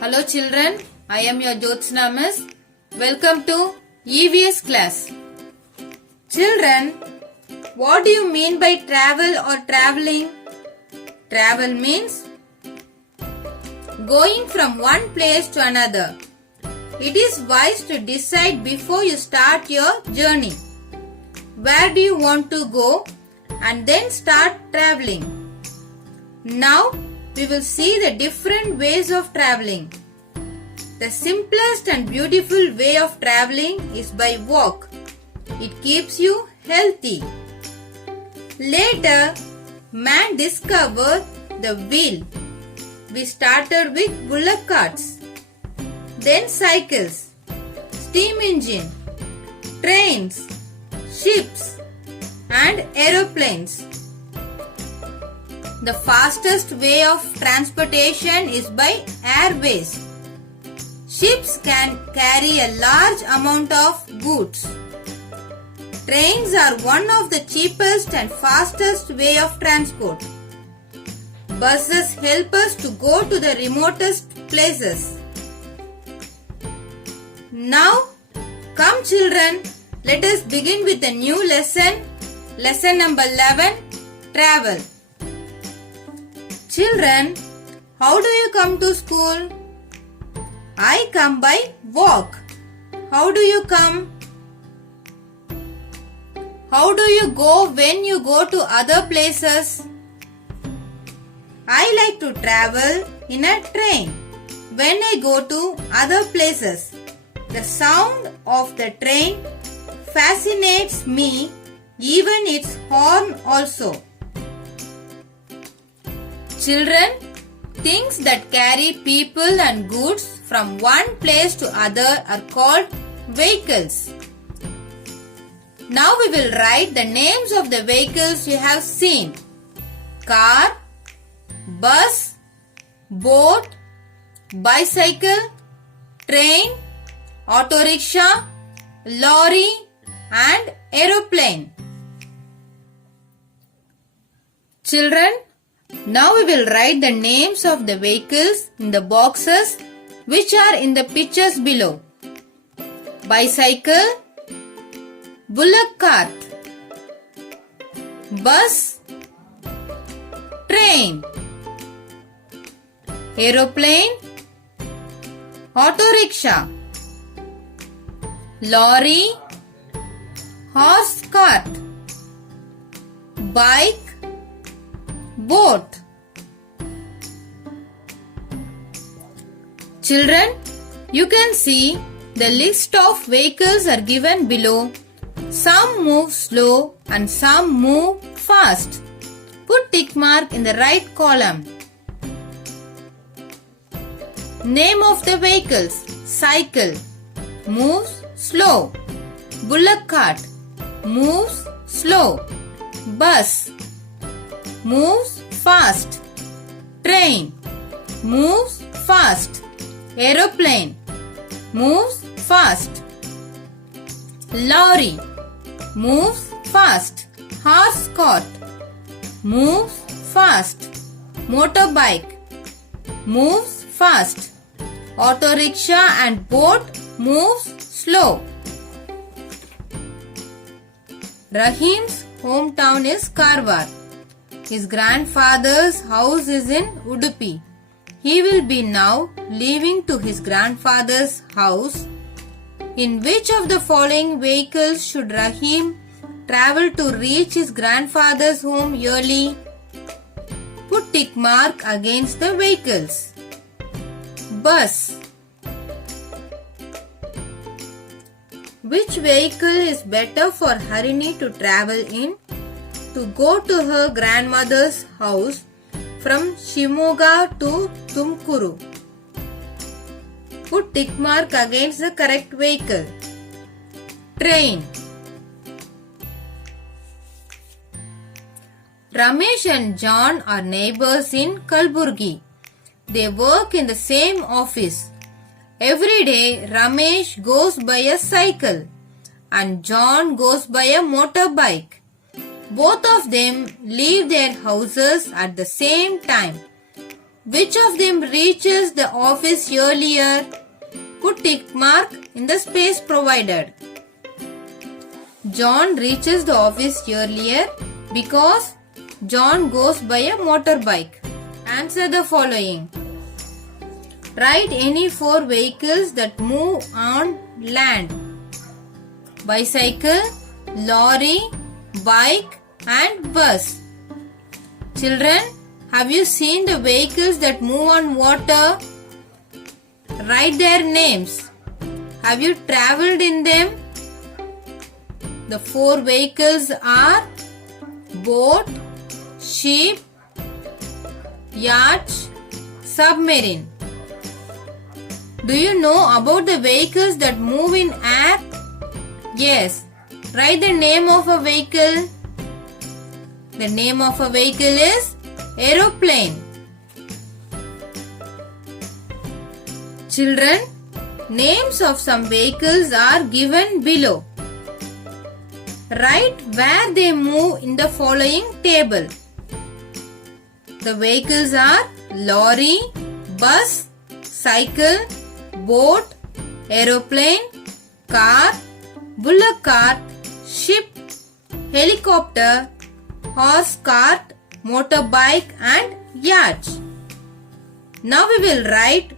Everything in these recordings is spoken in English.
Hello children, I am your Jyotsna Miss. Welcome to EVS class. Children, what do you mean by travel or traveling? Travel means going from one place to another. It is wise to decide before you start your journey. Where do you want to go and then start traveling? Now we will see the different ways of traveling. The simplest and beautiful way of traveling is by walk. It keeps you healthy. Later, man discovered the wheel. We started with bullock carts, then cycles, steam engine, trains, ships and aeroplanes. The fastest way of transportation is by airways. Ships can carry a large amount of goods. Trains are one of the cheapest and fastest way of transport. Buses help us to go to the remotest places. Now, come children, let us begin with a new lesson. Lesson number 11, Travel. Children, how do you come to school? I come by walk. How do you come? How do you go when you go to other places? I like to travel in a train when I go to other places. The sound of the train fascinates me, even its horn also. Children, things that carry people and goods from one place to other are called vehicles. Now we will write the names of the vehicles you have seen. Car, bus, boat, bicycle, train, auto rickshaw, lorry and aeroplane. Children, now we will write the names of the vehicles in the boxes which are in the pictures below. Bicycle, bullock cart, bus, train, aeroplane, auto rickshaw, lorry, horse cart, bike, boat. Children, you can see the list of vehicles are given below. Some move slow and some move fast. Put tick mark in the right column. Name of the vehicles: cycle, moves slow. Bullock cart, moves slow. Bus, moves fast. Train, moves fast. Aeroplane, moves fast. Lorry, moves fast. Horse cart, moves fast. Motorbike, moves fast. Auto rickshaw and boat moves slow. Rahim's hometown is Karwar. His grandfather's house is in Udupi. He will be now leaving to his grandfather's house. In which of the following vehicles should Rahim travel to reach his grandfather's home yearly? Put tick mark against the vehicles. Bus. Which vehicle is better for Harini to travel in to go to her grandmother's house from Shimoga to Tumkuru? Put tick mark against the correct vehicle. Train. Ramesh and John are neighbors in Kalburgi. They work in the same office. Every day Ramesh goes by a cycle and John goes by a motorbike. Both of them leave their houses at the same time. Which of them reaches the office earlier? Put tick mark in the space provided. John reaches the office earlier because John goes by a motorbike. Answer the following. Write any 4 vehicles that move on land. Bicycle, lorry, bike and bus. Children, have you seen the vehicles that move on water? Write their names. Have you traveled in them? The 4 vehicles are boat, ship, yacht, submarine. Do you know about the vehicles that move in air? Yes. Write the name of a vehicle. The name of a vehicle is aeroplane. Children, names of some vehicles are given below. Write where they move in the following table. The vehicles are lorry, bus, cycle, boat, aeroplane, car, bullock cart, ship, helicopter, horse cart, motorbike and yacht. Now we will write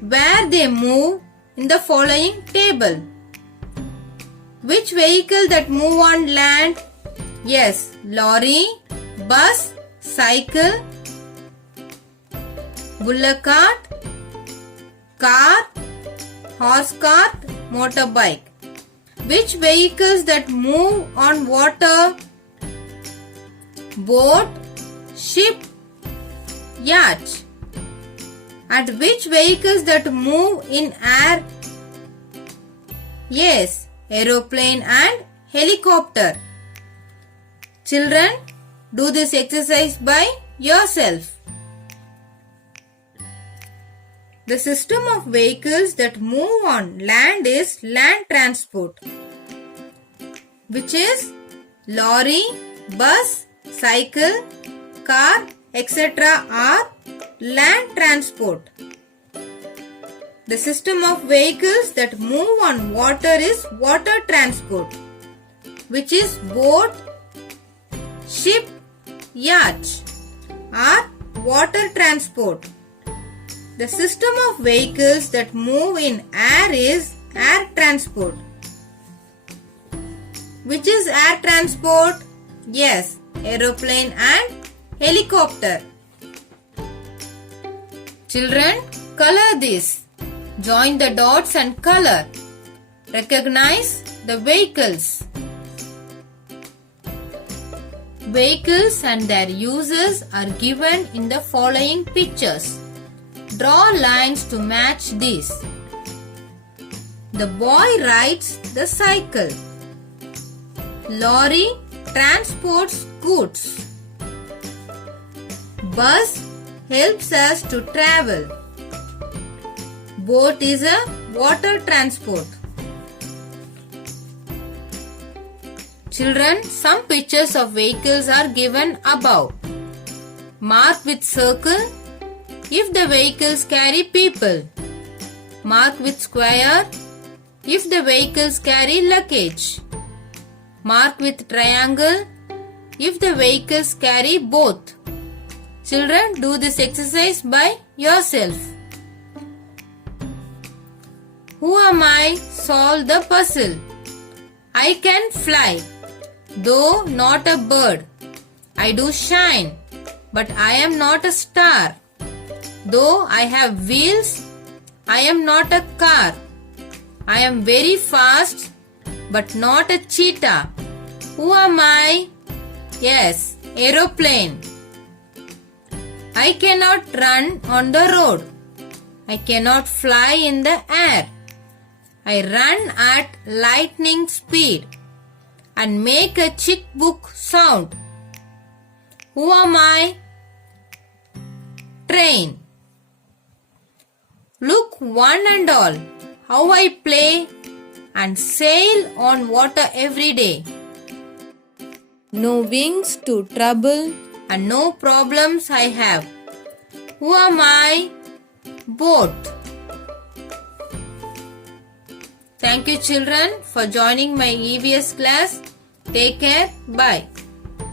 where they move in the following table. Which vehicle that move on land? Yes, lorry, bus, cycle, bullock cart, car, horse cart, motorbike. Which vehicles that move on water? Boat, ship, yacht. And which vehicles that move in air? Yes, aeroplane and helicopter. Children, do this exercise by yourself. The system of vehicles that move on land is land transport, which is lorry, bus, cycle, car, etc. are land transport. The system of vehicles that move on water is water transport, which is boat, ship, yacht are water transport. The system of vehicles that move in air is air transport. Which is air transport? Yes, aeroplane and helicopter. Children, color this. Join the dots and color. Recognize the vehicles. Vehicles and their uses are given in the following pictures. Draw lines to match these. The boy rides the cycle. Lorry transports goods. Bus helps us to travel. Boat is a water transport. Children, some pictures of vehicles are given above. Mark with circle if the vehicles carry people. Mark with square if the vehicles carry luggage. Mark with triangle if the vehicles carry both. Children, do this exercise by yourself. Who am I? Solve the puzzle. I can fly, though not a bird. I do shine, but I am not a star. Though I have wheels, I am not a car. I am very fast, but not a cheetah. Who am I? Yes, aeroplane. I cannot run on the road. I cannot fly in the air. I run at lightning speed and make a chick book sound. Who am I? Train. Look one and all how I play and sail on water every day. No wings to trouble and no problems I have. Who am I? Boat. Thank you children for joining my EVS class. Take care. Bye.